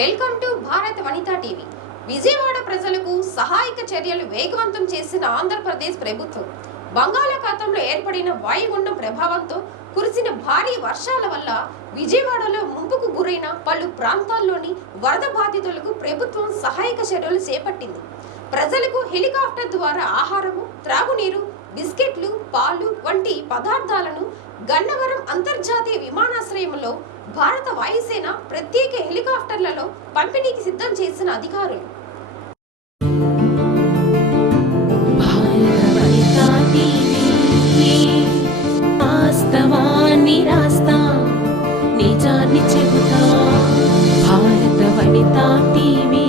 Welcome to Bharat Vanitha TV. Vijayawada ప్రజలకు సహాయక చర్యలు వేగవంతం చేసిన ఆంధ్రప్రదేశ్ ప్రభుత్వం బంగాళాఖాతంలో ఏర్పడిన వాయుగుండం ప్రభావంతో కురిసిన భారీ వర్షాల వల్ల విజయవాడలో ముంపుకు గురైన పలు ప్రాంతాల్లోని వరద బాధితులకు ప్రభుత్వం సహాయక చర్యలు చేపట్టింది. ప్రజలకు హెలికాప్టర్ ద్వారా ఆహారము, త్రాగునీరు, బిస్కెట్లు, పాలు వంటి పదార్థాలను గన్నవరం అంతర్జాతీయ విమానాశ్రయంలో భారత వాయుసేన ప్రత్యేక హెలికాప్టర్లలో పంపిణీకి సిద్ధం చేసిన అధికారులు నిజాన్ని చెబుతా భారత వనితా టీవీ.